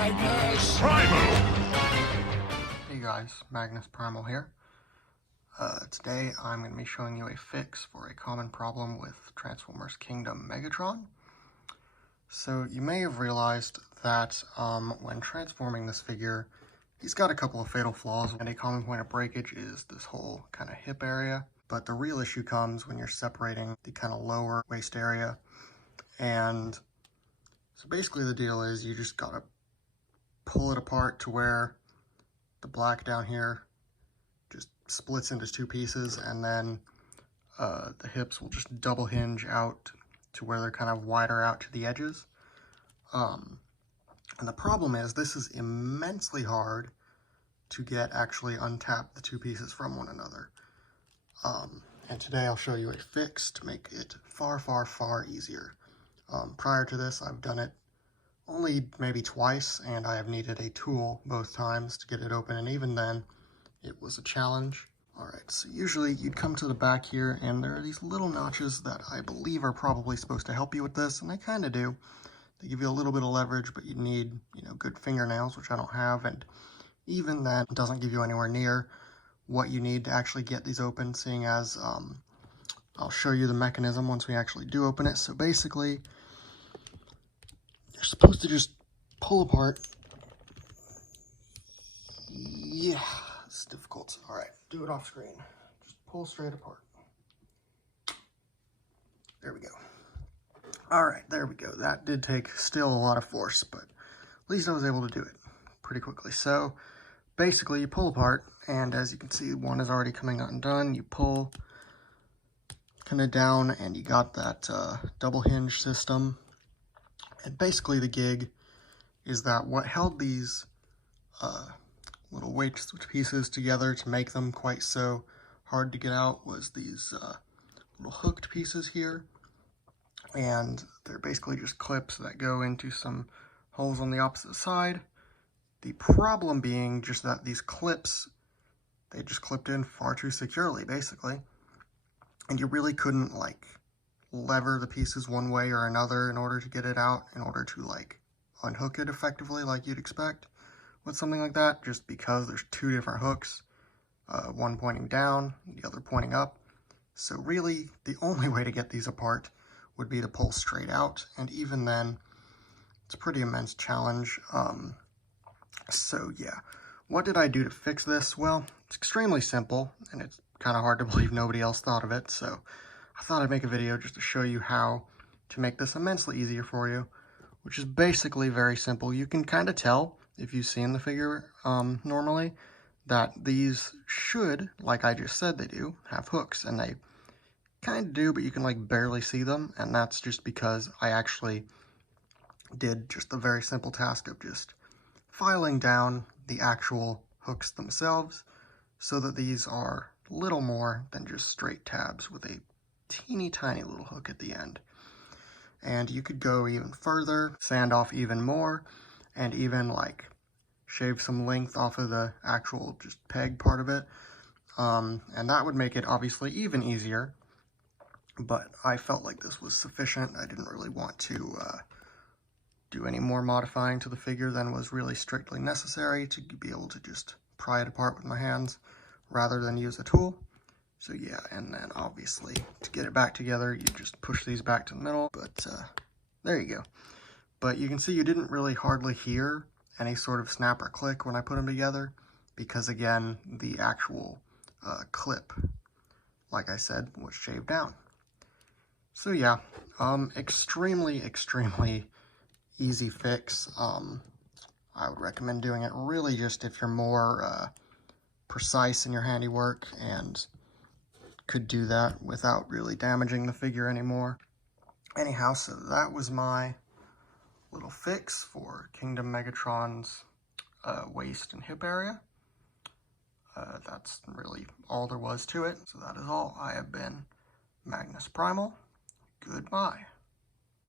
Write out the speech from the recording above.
Magnus Primal! Hey guys, Magnus Primal here. Today I'm going to be showing you a fix for a common problem with Transformers Kingdom Megatron. So you may have realized that when transforming this figure, he's got a couple of fatal flaws, and a common point of breakage is this whole kind of hip area. But the real issue comes when you're separating the kind of lower waist area. And so basically the deal is you just gotta pull it apart to where the black down here just splits into two pieces, and then the hips will just double hinge out to where they're kind of wider out to the edges. And the problem is this is immensely hard to get actually untap the two pieces from one another. And today I'll show you a fix to make it far, far, far easier. Prior to this, I've done it only maybe twice, and I have needed a tool both times to get it open, and even then, it was a challenge. Alright, so usually you'd come to the back here, and there are these little notches that I believe are probably supposed to help you with this, and they kind of do. They give you a little bit of leverage, but you need, good fingernails, which I don't have, and even that doesn't give you anywhere near what you need to actually get these open, seeing as I'll show you the mechanism once we actually do open it. So basically, you're supposed to just pull apart. Yeah, it's difficult. All right, do it off screen. Just pull straight apart. There we go. All right, there we go. That did take still a lot of force, but at least I was able to do it pretty quickly. So basically, you pull apart, and as you can see, one is already coming undone. You pull kind of down, and you got that double hinge system. And basically the gig is that what held these little waist pieces together to make them quite so hard to get out was these little hooked pieces here. And they're basically just clips that go into some holes on the opposite side. The problem being just that these clips, they just clipped in far too securely, basically. And you really couldn't, lever the pieces one way or another in order to get it out, in order to, unhook it effectively like you'd expect with something like that, just because there's two different hooks, one pointing down, the other pointing up. So really, the only way to get these apart would be to pull straight out, and even then, it's a pretty immense challenge. So yeah, what did I do to fix this? Well, it's extremely simple, and it's kind of hard to believe nobody else thought of it, so I thought I'd make a video just to show you how to make this immensely easier for you, which is basically very simple. You can kind of tell, if you've seen the figure normally, that these should, like I just said they do, have hooks, and they kind of do, but you can barely see them, and that's just because I actually did just the very simple task of just filing down the actual hooks themselves so that these are little more than just straight tabs with a teeny tiny little hook at the end. And you could go even further, sand off even more, and even shave some length off of the actual just peg part of it. And that would make it obviously even easier, but I felt like this was sufficient. I didn't really want to do any more modifying to the figure than was really strictly necessary to be able to just pry it apart with my hands rather than use a tool. So yeah, and then obviously to get it back together, you just push these back to the middle, but there you go. But you can see you didn't really hardly hear any sort of snap or click when I put them together, because again, the actual clip, like I said, was shaved down. So yeah, extremely, extremely easy fix. I would recommend doing it really just if you're more precise in your handiwork and could do that without really damaging the figure anymore. Anyhow, so that was my little fix for Kingdom Megatron's waist and hip area. That's really all there was to it. So that is all. I have been Magnus Primal. Goodbye.